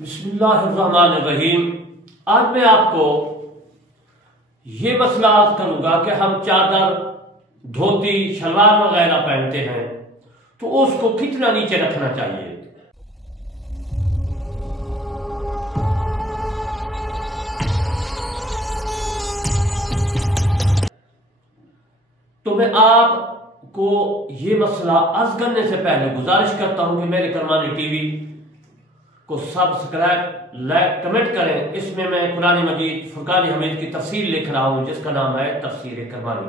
بسم اللہ الرحمن الرحیم۔ آج میں آپ کو یہ مسئلہ عرض کروں گا کہ ہم چادر، دھوتی، شلوار وغیرہ پہنتے ہیں تو اس کو کتنا نیچے رکھنا چاہیے۔ تو میں آپ کو یہ مسئلہ عرض کرنے سے پہلے گزارش کرتا ہوں کہ میرے کرمانی ٹی وی کو سبسکرائب، لائک، کمنٹ کریں۔ اس میں میں قرآن مجید فرقان حمید کی تفسیر لکھ رہا ہوں جس کا نام ہے تفسیر کرمانی۔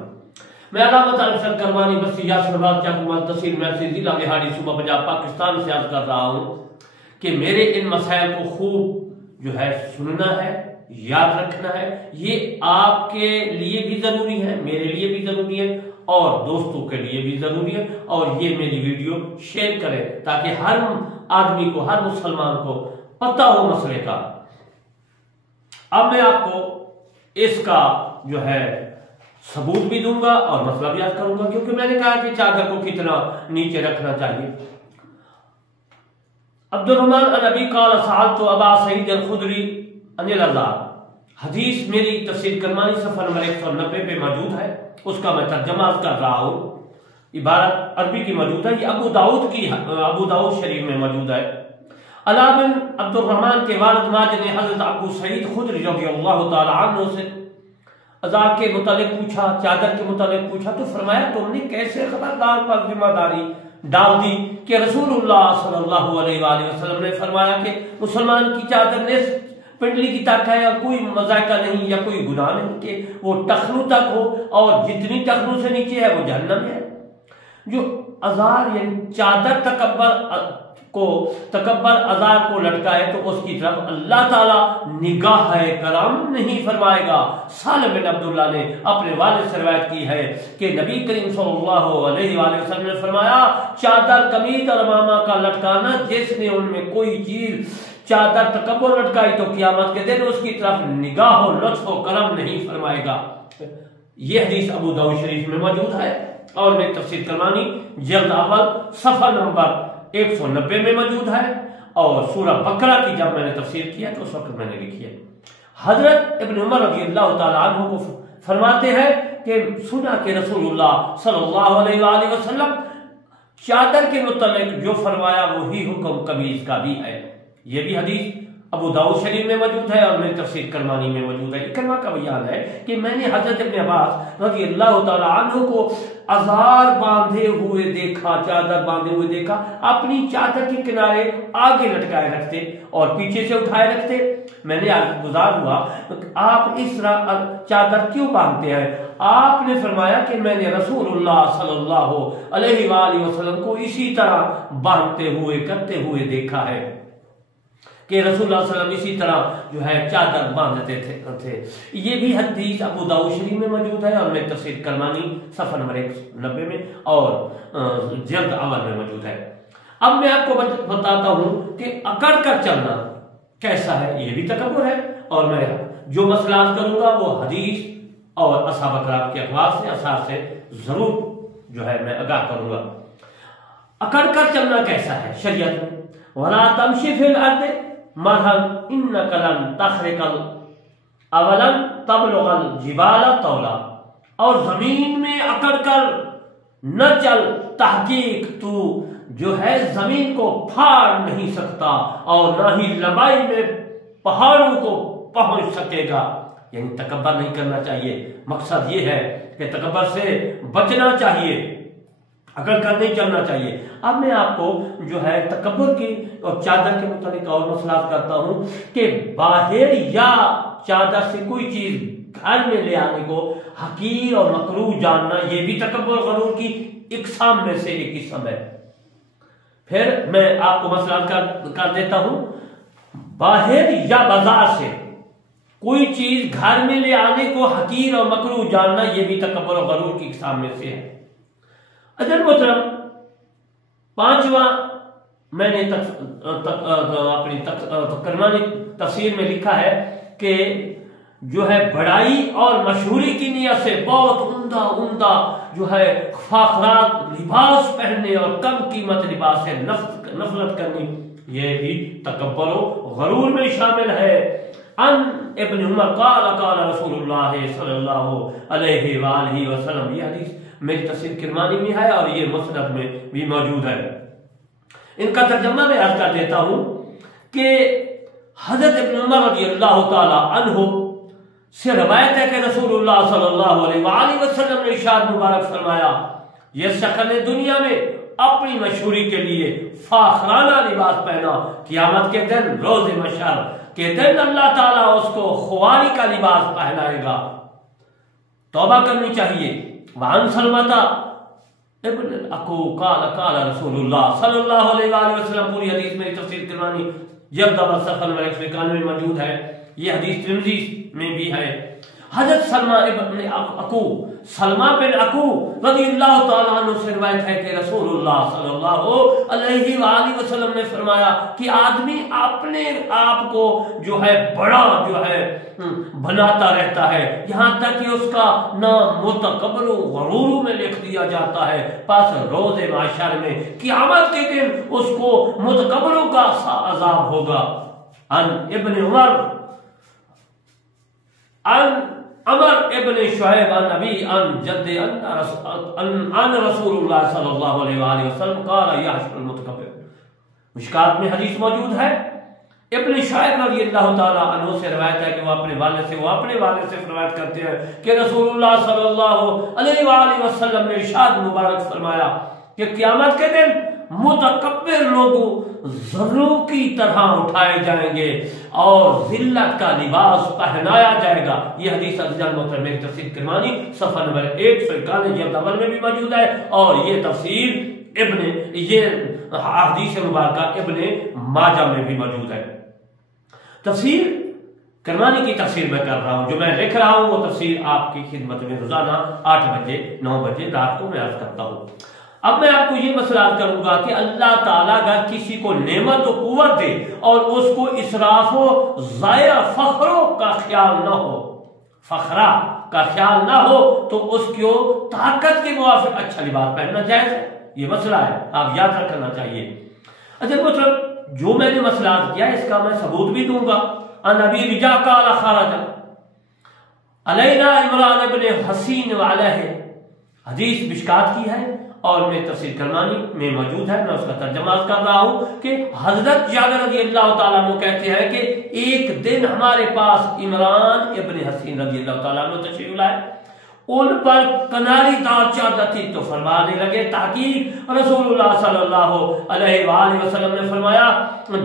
میں علامت ارشد کرمانی بستی یاسر آباد چاکومال تحصیل محسی ضلع بہاڑی صوبہ پنجاب پاکستان سے عرض کر رہا ہوں کہ میرے ان مسائل کو خوب سننا ہے، یاد رکھنا ہے۔ یہ آپ کے لیے بھی ضروری ہے، میرے لیے بھی ضروری ہے اور دوستوں کے لیے بھی ضروری ہے، اور یہ میری ویڈیو شیئر کریں تاکہ ہر آدمی کو، ہر مسلمان کو پتہ ہو مسئلے کا۔ اب میں آپ کو اس کا ثبوت بھی دوں گا اور مسئلہ بھی یاد کروں گا، کیونکہ میں نے کہا کہ چادر کو کتنا نیچے رکھنا چاہیے۔ عبد الرحمن عن ابی قال سألت ابا سعید الخدری عن العذاب۔ حدیث میری تفسیر کرمانی صفحہ نمبر 190 پہ موجود ہے، اس کا میں ترجمہ کر رہا ہوں۔ عبارت عربی کی موجود ہے، یہ ابو داؤد شریف میں موجود ہے۔ علا بن عبد الرحمن کے والد ماجد نے حضرت ابو سعید خدری رضی اللہ تعالی عنہ سے عذاب کے متعلق پوچھا، چادر کے متعلق پوچھا، تو فرمایا تم نے کیسے خبردار پر ذمہ داری ڈال دی کہ رسول اللہ صلی اللہ علیہ وآلہ وسلم نے فرمایا کہ مسلمان کی چادر نصف پنڈلی کی تک ہے اور کوئی مذائقہ نہیں یا کوئی گناہ نہیں کہ وہ ٹخنوں تک ہو، اور جتنی ٹخنوں سے نیچے ہے وہ جہنم ہے۔ جو ازار یعنی چادر تکبر ازار کو لٹکائے تو اس کی طرف اللہ تعالی نگاہ کرم نہیں فرمائے گا۔ سالم بن عبداللہ نے اپنے والد سے روایت کی ہے کہ نبی کریم صلی اللہ علیہ وآلہ وسلم نے فرمایا، چادر، قمیض اور امامہ کا لٹکانا، جس نے ان میں کوئی چیز چادر تکبر لٹکائی تو قیامت کے دن اس کی طرف نگاہ و لطف و کرم نہیں فرمائے گا۔ یہ حدیث ابو داؤد شریف میں موجود ہے اور میں تفسیر کرمانی جلد اول صفحہ نمبر 190 میں موجود ہے، اور سورہ بقرہ کی جب میں نے تفسیر کیا تو اس وقت میں نے لکھی ہے۔ حضرت ابن عمر رضی اللہ تعالی عنہ کو فرماتے ہیں کہ سنا کہ رسول اللہ صلی اللہ علیہ وآلہ وسلم چادر کے متعلق جو فرمایا وہی حکم قمیض کا بھی ہے۔ یہ بھی حدیث ابو داؤد شریف میں موجود ہے اور میں تفسیر کرمانی میں موجود ہے۔ اکرمہ کا بیان ہے کہ میں نے حضرت ابن عباس رضی اللہ تعالی عنہ کو ازار باندھے ہوئے دیکھا، چادر باندھے ہوئے دیکھا، اپنی چادر کے کنارے آگے لٹکائے رکھتے اور پیچھے سے اٹھائے رکھتے۔ میں نے گزار ہوا آپ اس طرح چادر کیوں باندھتے ہیں؟ آپ نے فرمایا کہ میں نے رسول اللہ صلی اللہ علیہ وآلہ وسلم کو اسی طرح باندھتے ہوئے کرتے ہوئے دیکھا ہے کہ رسول اللہ صلی اللہ علیہ وسلم اسی طرح چادر باندھتے تھے۔ یہ بھی حدیث ابو داؤد شریف میں موجود ہے اور میں تفسیر کرمانی صفحہ نمبر 190 میں اور جلد اول میں موجود ہے۔ اب میں آپ کو بتاتا ہوں کہ اکڑ کر چلنا کیسا ہے، یہ بھی تکبر ہے، اور میں جو مسئلات کروں گا وہ حدیث اور اصحاب کرام کے اقوال سے، اثار سے ضرور میں آگاہ کروں گا۔ اکڑ کر چلنا کیسا ہے شریعت میں؟ وَلَا تَمْشِ فِي الْأَرْضِ مَرْحًا إِنَّكَ لَن تَخْرِقَ أَوَلًا تَبْلُغَ الْجِبَالَ طَوْلًا، اور زمین میں اکڑ کر نہ چل، تحقیق تو زمین کو پھاڑ نہیں سکتا اور نہ ہی لمبائی میں پہاڑوں کو پہنچ سکے گا۔ یعنی تکبر نہیں کرنا چاہیے۔ مقصد یہ ہے کہ تکبر سے بچنا چاہیے، اکڑ کر نہیں چلنا چاہیے۔ اب میں آپ کو تکبر کی اور چادر کے متعلق اور مسئلات کرتا ہوں کہ باہر یا چادر سے کوئی چیز گھر میں لے آنے کو حقیر اور مکروہ جاننا، یہ بھی تکبر غرور کی اقسام میں سے ایک قسم ہے۔ پھر میں آپ کو مسئلات کر دیتا ہوں۔ باہر یا بازار سے کوئی چیز گھر میں لے آنے کو حقیر اور مکروہ جاننا، یہ بھی تکبر اور غرور کی اقسام میں سے ہے۔ اجل محترم، پانچواں میں نے اپنی کرمانی تفسیر میں لکھا ہے کہ بڑائی اور مشہوری کی نیت سے بہت عمدہ فاخرات لباس پہننے اور کم قیمت لباس سے نفرت کرنی یہ بھی تکبر و غرور میں شامل ہے۔ ان ابن عمر قال قال رسول اللہ صلی اللہ علیہ وآلہ وسلم، یہ حدیث میری تفسیر کرمانی میں ہے اور یہ مسند میں بھی موجود ہے۔ ان کا ترجمہ میں عرض کر دیتا ہوں کہ حضرت ابن عمر رضی اللہ تعالی عنہ سے روایت ہے کہ رسول اللہ صلی اللہ علیہ وآلہ وسلم نے ارشاد مبارک فرمایا، یہ شخص نے دنیا میں اپنی مشہوری کے لیے فاخرانہ لباس پہنا، قیامت کے دن روز محشر کے دن اللہ تعالیٰ اس کو خواری کا لباس پہنائے گا۔ توبہ کرنی چاہیے۔ وعن سلمۃ ابن الاکوع قال قال رسول اللہ صلی اللہ علیہ وآلہ وسلم، پوری حدیث میں تفسیر کرانی جلد اول صفحہ نمبر 191 میں موجود ہے، یہ حدیث ترمذی میں بھی ہے۔ حضرت سلمہ ابن اکوع، سلمہ بن اکوع رضی اللہ تعالیٰ عنہ سے روایت ہے کہ رسول اللہ صلی اللہ علیہ وآلہ وسلم نے فرمایا کہ آدمی اپنے آپ کو جو ہے بڑا جو ہے بناتا رہتا ہے، یہاں تک کہ اس کا نام متکبر و غرور میں لکھ دیا جاتا ہے، پس روز محشر میں قیامت کے دن اس کو متکبروں کا عذاب ہوگا۔ ان ابن عمر ان عمر ابن شعیب عن نبی ان جد ان رسول اللہ صلی اللہ علیہ وآلہ وسلم قال یحشر المتکبر، مشکات میں حدیث موجود ہے۔ ابن شعیب رضی اللہ تعالیٰ عنہ سے روایت ہے کہ وہ اپنے والد سے روایت کرتے ہیں کہ رسول اللہ صلی اللہ علیہ وآلہ وسلم نے ارشاد مبارک فرمایا کہ قیامت کے دن متکبر لوگوں ذروں کی طرح اٹھائے جائیں گے اور ذلت کا لباس پہنایا جائے گا۔ یہ حدیث افضل محترم میں تفسیر کرمانی صفحہ نمبر 151 جلد اول میں بھی موجود ہے، اور یہ تفسیر یہ حدیث مبارکہ ابن ماجہ میں بھی موجود ہے۔ تفسیر کرمانی کی تفسیر میں کر رہا ہوں، جو میں لکھ رہا ہوں وہ تفسیر آپ کی خدمت میں روزانہ 8 بجے 9 بجے رات کو میں عرض کرتا ہوں۔ اب میں آپ کو یہ مسئلہ کروں گا کہ اللہ تعالیٰ اگر کسی کو نعمت و قوت دے اور اس کو اسراف و ضائع فخروں کا خیال نہ ہو، فخرہ کا خیال نہ ہو، تو اس کو طاقت کے موافق اچھا لباس پہننا جائز ہے۔ یہ مسئلہ ہے، آپ یاد رکھنا چاہیے۔ اچھا مطلب جو میں نے مسئلہ کیا اس کا میں ثبوت بھی دوں گا۔ ان ابی رجا قال خرج علینا عمران بن حسین وعلیہ، حدیث مشکات کی ہے اور میں تفسیر کرمانی میں موجود ہے، میں اس کا ترجمہ کر رہا ہوں کہ حضرت جابر رضی اللہ تعالیٰ عنہ کہتے ہیں کہ ایک دن ہمارے پاس عمران ابن حسین رضی اللہ تعالیٰ عنہ تشریف لائے، ان پر کناری دار چادر تھی تو فرمانے لگے تحقیق رسول اللہ صلی اللہ علیہ وآلہ وسلم نے فرمایا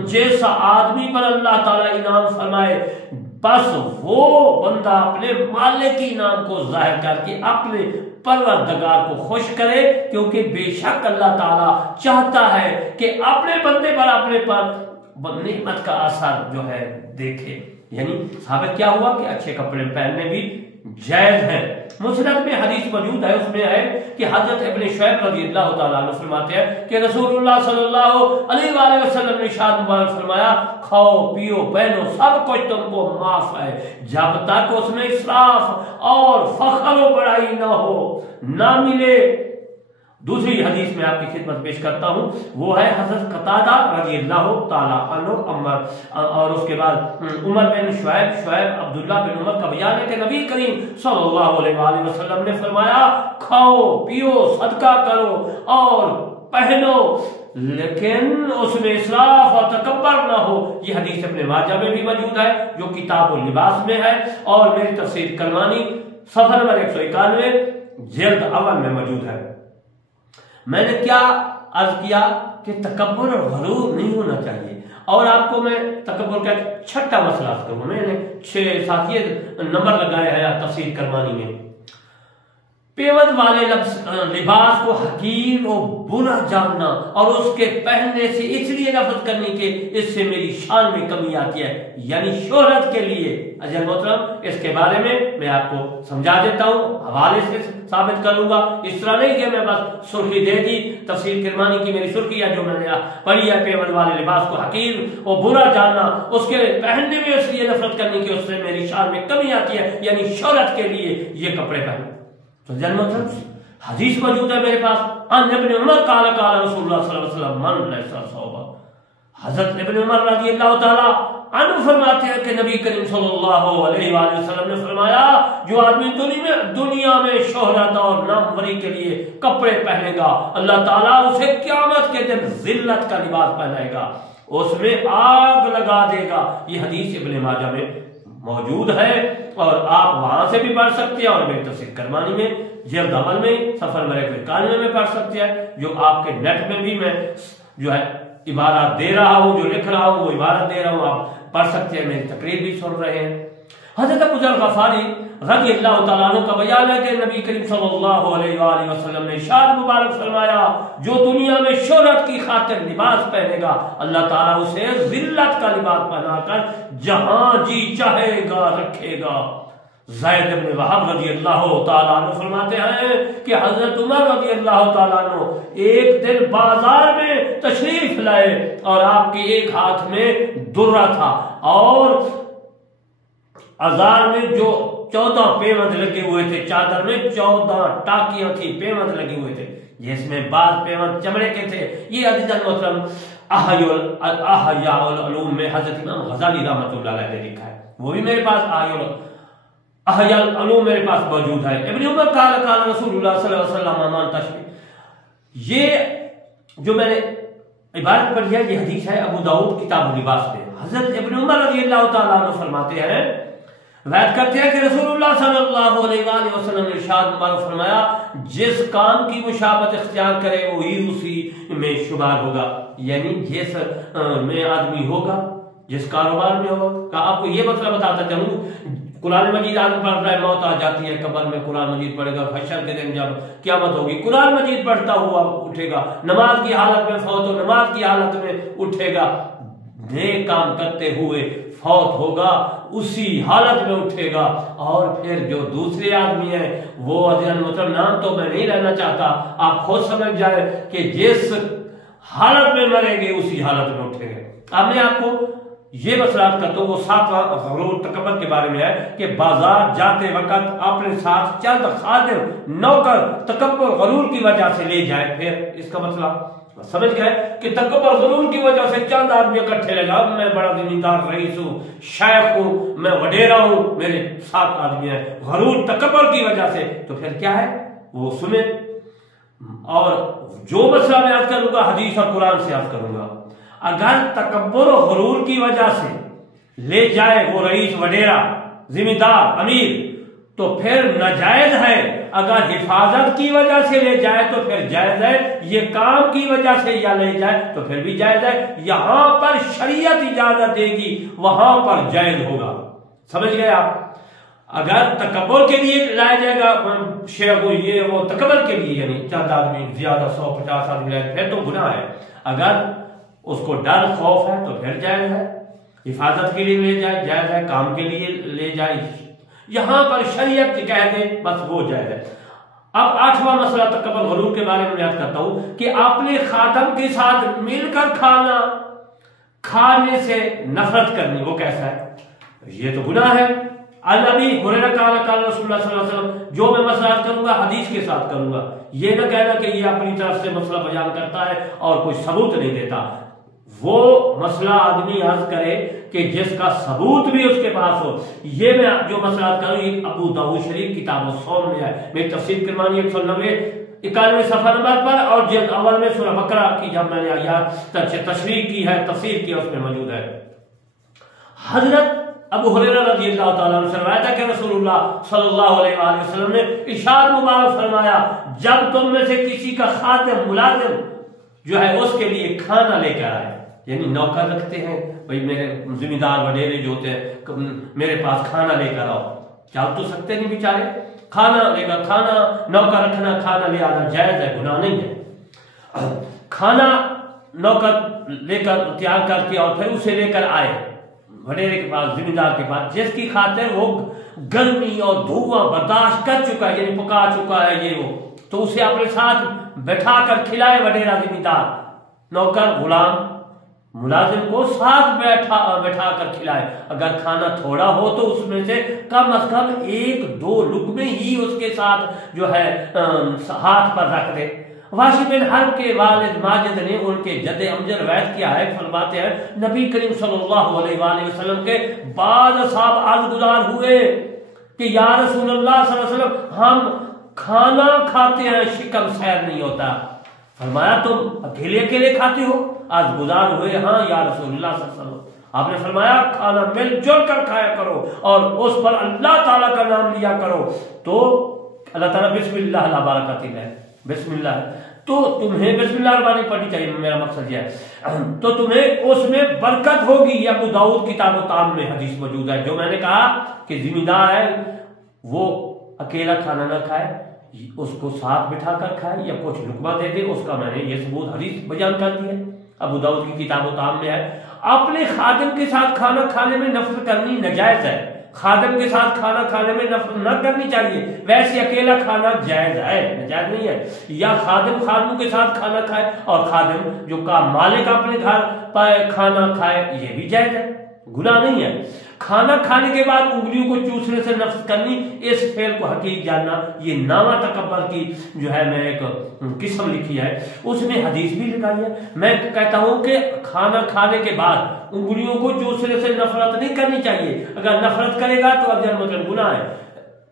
جیسا آدمی پر اللہ تعالیٰ انعام فرمائے بس وہ بندہ اپنے مالک کی انعام کو ظاہر کر کے اپنے پروردگار کو خوش کرے، کیونکہ بے شک اللہ تعالیٰ چاہتا ہے کہ اپنے بندے پر اپنے پر نعمت کا اثر جو ہے دیکھے۔ یعنی ثابت کیا ہوا کہ اچھے کپڑے پہننے بھی جائز ہے۔ مسند میں حدیث موجود ہے، اس میں ہے کہ حضرت ابن شعیب رضی اللہ تعالیٰ عنہ فرماتے ہیں کہ رسول اللہ صلی اللہ علیہ وآلہ وسلم نے ارشاد مبارک فرمایا کھاؤ پیو پہنو سب کچھ تم کو معاف ہے جب تک اس میں اسراف اور فخر و بڑائی نہ ہو نہ ملے۔ دوسری حدیث میں آپ کی خدمت پیش کرتا ہوں، وہ ہے حضرت قتادہ رضی اللہ تعالیٰ عنہ اور اس کے بعد عمر بن شعیب عبداللہ بن عمر کا بیان ہے کہ نبی کریم صلی اللہ علیہ وآلہ وسلم نے فرمایا کھاؤ پیو صدقہ کرو اور پہنو لیکن اس میں اسراف اور تکبر نہ ہو۔ یہ حدیث ابن ماجہ میں بھی موجود ہے جو کتاب اللباس میں ہے، اور میری تفسیر کرمانی صفحہ نمبر 191 جلد اول میں موجود ہے۔ میں نے کیا عرض کیا کہ تکبر اور غرور نہیں ہونا چاہیے، اور آپ کو میں تکبر کا چھٹا مسئلہ کروں، میں نے 6 نمبر لگائے ہیں تفسیر کرمانی میں۔ پیوند والے لباس کو حقیر اور برا جاننا اور اس کے پہننے سے اس لیے نفرت کرنی کہ اس سے میری شان میں کمی آتی ہے، یعنی شہرت کے لیے۔ اجل محترم اس کے بارے میں آپ کو سمجھا دیتا ہوں، حوالے سے ثابت کروں گا، اس طرح نہیں کہ میں بس سرخی دے دی۔ تفسیر کرمانی کی میری سرخی ہے جو میں نے پڑھی ہے، پیوند والے لباس کو حقیر اور برا جاننا، اس کے پہننے میں اس لیے نفرت کرنی کہ اس سے میری شان میں کمی آتی ہے، یعنی شہرت کے لیے یہ کپڑے پہنو۔ تو جنمت حدیث موجود ہے میرے پاس، ان ابن عمر قال قال رسول اللہ صلی اللہ علیہ وسلم من لیسا صوبہ، حضرت ابن عمر رضی اللہ تعالی عنہ فرماتے ہیں کہ نبی کریم صلی اللہ علیہ وآلہ وسلم نے فرمایا جو آدمی دنیا میں شہرت اور ناموری کے لیے کپڑے پہنے گا اللہ تعالیٰ اسے قیامت کے دن ذلت کا لباس پہنائے گا، اس میں آگ لگا دے گا۔ یہ حدیث ابن ماجہ میں موجود ہے اور آپ وہاں سے بھی پڑھ سکتے ہیں اور میری تفسیر کرمانی میں جلد اول میں سفر مرے فرقان میں پڑھ سکتے ہیں، جو آپ کے نیٹ میں بھی میں جو ہے عبارات دے رہا ہوں، جو لکھ رہا ہوں وہ عبارت دے رہا ہوں، آپ پڑھ سکتے ہیں، میری تقریر بھی سن رہے ہیں۔ حضرت ابو ذر غفاری رضی اللہ تعالیٰ عنہ کا بیان ہے کہ نبی کریم صلی اللہ علیہ وآلہ وسلم نے ارشاد مبارک فرمایا جو دنیا میں شہرت کی خاطر لباس پہنے گا اللہ تعالیٰ اسے ذلت کا لباس پہنا کر جہاں جی چاہے گا رکھے گا۔ زید بن وہب رضی اللہ تعالیٰ عنہ فرماتے ہیں کہ حضرت عمر رضی اللہ تعالیٰ عنہ ایک دن بازار میں تشریف لائے اور آپ کے ایک ہاتھ میں درہ تھا اور ازار میں جو 14 پیوند لگے ہوئے تھے، چادر میں 14 ٹاکیاں تھی، پیوند لگے ہوئے تھے، جس میں بعض پیوند چمڑے کے تھے۔ یہ عزیز المحترم احیاء العلوم میں حضرت امام غزالی رحمۃ اللہ علیہ نے لکھا ہے، وہ بھی میرے پاس احیاء العلوم میرے پاس موجود ہے۔ ابن عمر قال قال رسول اللہ صلی اللہ علیہ وسلم امان تشبیہ، یہ جو میں نے عبارت پڑھی ہے یہ حدیث ہے ابو داؤد کتاب اللباس میں۔ حضرت ابن عمر رضی اللہ تعالیٰ عنہ فرماتے ہیں، روایت کرتے ہیں کہ رسول اللہ صلی اللہ علیہ وآلہ وسلم نے ارشاد مبارک فرمایا جس کام کی مشابہت اختیار کرے وہی اسی میں شمار ہوگا، یعنی جس میں آدمی ہوگا، جس کاروبار میں ہوگا۔ کہ آپ کو یہ مسئلہ بتاتا چلوں، قرآن مجید آدمی پڑھ رہا ہے، موت آ جاتی ہے قبر میں، قرآن مجید پڑھے گا، حشر کے دن جب قیامت ہوگی قرآن مجید پڑھتا ہوا اٹھے گا، نماز کی حالت میں فوت ہو نماز کی حالت میں اٹھے گا، نیک کام کرتے ہوئے فوت ہوگا اسی حالت میں اٹھے گا۔ اور پھر جو دوسرے آدمی ہیں وہ مطلب نام تو میں نہیں رہنا چاہتا، آپ خود سمجھ جائے کہ جس حالت میں مریں گے اسی حالت میں اٹھیں گے۔ اب میں آپ کو یہ مسئلات کرتا ہوں، وہ 7واں غرور تکبر کے بارے میں ہے کہ بازار جاتے وقت اپنے ساتھ چند خادم نوکر تکبر غرور کی وجہ سے لے جائے، پھر اس کا مسئلہ سمجھ گئے کہ تکبر غرور کی وجہ سے چند آدمی اکٹھے لے جاؤ، میں بڑا زمیندار رئیس ہوں، شیخ ہوں، میں وڈیرا ہوں، میرے 7 آدمی ہیں، غرور تکبر کی وجہ سے، تو پھر کیا ہے وہ سنیں۔ اور جو مسئلہ میں عرض کروں گا حدیث اور قرآن سے عرض کروں گا، اگر تکبر و غرور کی وجہ سے لے جائے وہ رئیس وڈیرا زمیندار امیر تو پھر ناجائز ہے، اگر حفاظت کی وجہ سے لے جائے تو پھر جائز ہے، یہ کام کی وجہ سے یا لے جائے تو پھر بھی جائز ہے۔ یہاں پر شریعت اجازت دے گی وہاں پر جائز ہوگا، سمجھ گئے آپ؟ اگر تکبر کے لیے لایا جائے گا شیخ یہ وہ تکبر کے لیے، یعنی چند آدمی زیادہ 150 آدمی لائے پھر تو گناہ ہے، اگر اس کو ڈر خوف ہے تو پھر جائز ہے، حفاظت کے لیے لے جائے جائز ہے، کام کے لیے لے جائے، یہاں پر شریعت کہہ دے بس وہ جائز ہے۔ اب 8واں مسئلہ تکبر غرور کے بارے میں یاد کرتا ہوں کہ اپنے خادم کے ساتھ مل کر کھانا، کھانے سے نفرت کرنی، وہ کیسا ہے؟ یہ تو گناہ ہے۔ النبی ہریرہ قال قال رسول اللہ صلی اللہ علیہ وسلم، جو میں مسئلہ کروں گا حدیث کے ساتھ کروں گا، یہ نہ کہنا کہ یہ اپنی طرف سے مسئلہ بیان کرتا ہے اور کوئی ثبوت نہیں دیتا۔ وہ مسئلہ آدمی عرض کرے کہ جس کا ثبوت بھی اس کے پاس ہو۔ یہ میں جو مسئلہ کروں یہ ابو داؤد شریف کتاب الصوم میں ہے، میری تفسیر کرمانی 191 صفحہ نمبر پر، اور جلد اول میں سورہ بقرہ کی جب میں نے آیات تشریح کی ہے، تفسیر کی، اس میں موجود ہے۔ حضرت ابو ہریرہ رضی اللہ تعالیٰ عنہ سے روایت ہے کہ رسول اللہ صلی اللہ علیہ وآلہ وسلم نے ارشاد مبارک فرمایا جب تم میں سے کسی کا خادم ملازم جو ہے اس کے لیے کھانا لے کر آئے، یعنی نوکر رکھتے ہیں، بھائی میرے زمیندار وڈیرے جو ہوتے ہیں میرے پاس کھانا لے کر آؤ، چل تو سکتے نہیں بیچارے، کھانا لے کر، کھانا نوکر رکھنا، کھانا لے آنا جائز ہے، گناہ نہیں ہے۔ کھانا نوکر لے کر تیار کر کے اور پھر اسے لے کر آئے وڈیرے کے پاس، زمیندار کے پاس، جس کی خاطر وہ گرمی اور دھواں برداشت کر چکا ہے، یعنی پکا چکا ہے یہ وہ، تو اسے اپنے ساتھ بیٹھا کر کھلائے وڈیرا زمیندار، نوکر غلام ملازم کو ساتھ بیٹھا کر کھلائے۔ اگر کھانا تھوڑا ہو تو اس میں سے کم از کم 1-2 لقمے ہی اس کے ساتھ جو ہے ہاتھ پر رکھ دے۔ واشی بن حرب کے والد ماجد نے ان کے جد امجد روایت کیا ہے، فرماتے ہیں نبی کریم صلی اللہ علیہ وآلہ وسلم کے بعض اصحاب عرض گزار ہوئے کہ یا رسول اللہ صلی اللہ علیہ وسلم ہم کھانا کھاتے ہیں شکم سیر نہیں ہوتا۔ فرمایا تم اکیلے اکیلے کھاتے ہو؟ عرض گزار ہوئے ہاں یا رسول اللہ صلی اللہ علیہ وسلم۔ آپ نے فرمایا کھانا مل جل کر کھایا کرو اور اس پر اللہ تعالیٰ کا نام لیا کرو تو اللہ تعالیٰ بسم اللہ لا برکت ہے، بسم اللہ تو تمہیں بسم اللہ الرحمن پڑھنی چاہیے، میرا مقصد یہ ہے تو تمہیں اس میں برکت ہوگی۔ یہ ابو داؤد کتاب و طعام میں حدیث موجود ہے۔ جو میں نے کہا کہ ذمہ دار ہے وہ اکیلا کھانا نہ کھائے، اس کو ساتھ بٹھا کر کھائے یا کچھ لقمہ دے دے، اس کا میں نے یہ ثبوت حدیث بیان کر دی ہے، ابو داؤد کی کتاب و طعام میں ہے۔ اپنے خادم کے ساتھ کھانا کھانے میں نفل کرنی ناجائز ہے، خادم کے ساتھ کھانا کھانے میں نفل نہ کرنی چاہیے، ویسے اکیلا کھانا جائز ہے، ناجائز نہیں ہے۔ یا خادم خادموں کے ساتھ کھانا کھائے اور خادم جو کا مالک اپنے گھر پر کھانا کھائے، یہ بھی جائز ہے، گناہ نہیں ہے۔ کھانا کھانے کے بعد انگلیوں کو چوسنے سے نفس کرنی، اس فعل کو حقیق جاننا، یہ نامہ تکبر کی جو ہے میں ایک قسم لکھی ہے، اس میں حدیث بھی لکھائی ہے۔ میں کہتا ہوں کہ کھانا کھانے کے بعد انگلیوں کو چوسنے سے نفرت نہیں کرنی چاہیے، اگر نفرت کرے گا تو اجر مطلب گناہ ہے،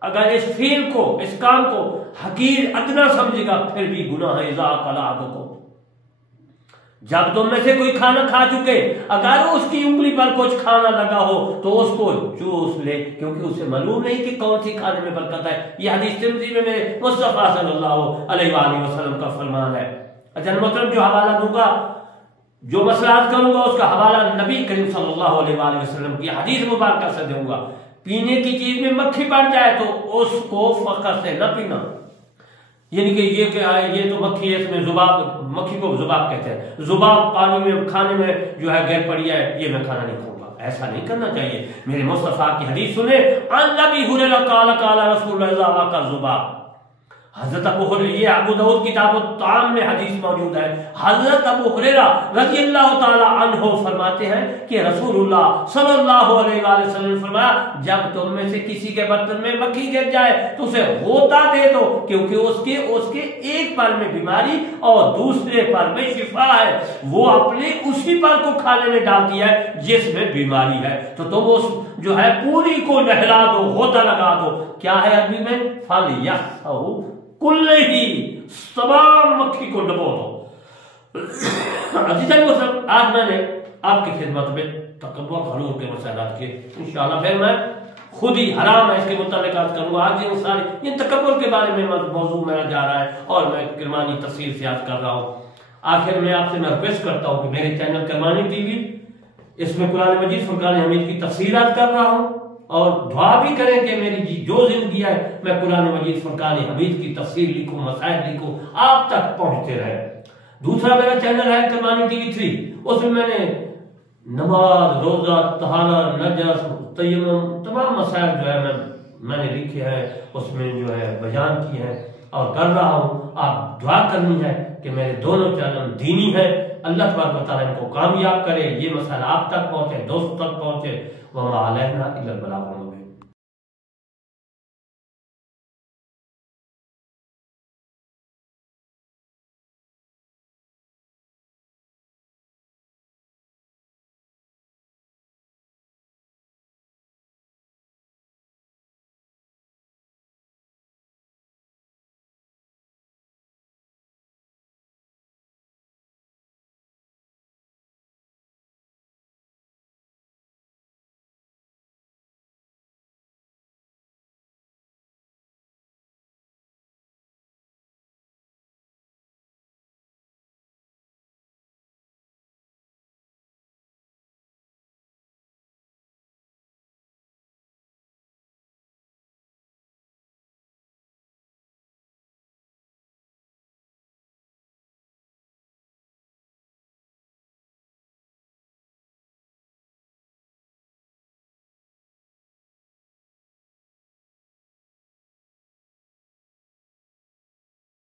اگر اس فعل کو اس کام کو حقیر ادنا سمجھے گا پھر بھی گناہ ہے۔ اذا اکل احدکم، جب تم میں سے کوئی کھانا کھا چکے اگر اس کی انگلی پر کچھ کھانا لگا ہو تو اس کو چوس لے، کیونکہ اسے معلوم نہیں کہ کون سی کھانے میں برکت ہے۔ یہ حدیث ترمذی میں میرے مصطفیٰ صلی اللہ علیہ وآلہ وسلم کا فرمان ہے۔ اچھا مطلب جو حوالہ دوں گا، جو مسئلات کروں گا، اس کا حوالہ نبی کریم صلی اللہ علیہ وآلہ وسلم کی حدیث مبارکہ سے دوں گا۔ پینے کی چیز میں مکھی پڑ جائے تو اس کو فقط سے نہ پینا، یعنی کہ یہ کیا ہے، یہ تو مکھی ہے، اس میں ذباب، مکھی کو ذباب کہتے ہیں، ذباب پانی میں کھانے میں جو ہے گر پڑی ہے، یہ میں کھانا نہیں کھاؤں گا، ایسا نہیں کرنا چاہیے۔ میرے مصطفیٰ کی حدیث سنیں، عن ابی ہریرہ قال قال رسول اللہ صلی اللہ علیہ وسلم ذباب، حضرت ابو ہریرہ، یہ ابو داؤد کتاب الطعام میں حدیث موجود ہے۔ حضرت ابو ہریرہ رضی اللہ تعالی عنہ فرماتے ہیں کہ رسول اللہ صلی اللہ علیہ وآلہ وسلم نے فرمایا جب تم میں سے کسی کے برتن میں مکھی گر جائے تو اسے غوطہ دے دو، کیونکہ اس کے ایک پر میں بیماری اور دوسرے پر میں شفا ہے، وہ اپنے اسی پر کو کھانے میں ڈالتی ہے جس میں بیماری ہے، تو تم اس جو ہے پوری کو نہلا دو، غوطہ لگا دو۔ کیا ہے عربی میں؟ فَلْيَحْسَهُ کل ہی، تمام مکھی کو ڈبو دو۔ عزیزاً مسلم، آج میں نے آپ کی خدمت میں تکبر غرور کے مسائلات کے، انشاءاللہ پھر میں خود ہی حرام ہے اس کے متعلق عرض کروں گا۔ آج یہ تکبر کے بارے میں موضوع میرا جا رہا ہے اور میں کرمانی تفصیل سے عرض کر رہا ہوں۔ آخر میں آپ سے میں ریکویسٹ کرتا ہوں کہ میرے چینل کرمانی ٹی وی، اس میں قرآن مجید فرقان حمید کی تفسیر عرض کر رہا ہوں، اور دعا بھی کریں کہ میری جو زندگی ہے میں قرآن مجید فرقان حمید کی تفسیر لکھوں، مسائل لکھوں، آپ تک پہنچتے رہے۔ دوسرا میرا چینل ہے کرمانی ٹی وی 3، اس میں میں نے نماز، روزہ، طہارت، نجس، تیمم، تمام مسائل جو ہے میں نے لکھے ہیں، اس میں جو ہے بیان کی ہے اور کر رہا ہوں۔ آپ دعا کرنی ہے کہ میرے دونوں چینل دینی ہیں، اللہ تبارک و تعالیٰ ان کو کامیاب کرے، یہ مسائل آپ تک پہنچے، دوست تک پہنچے۔ وما علینا الا البلاغ المبین۔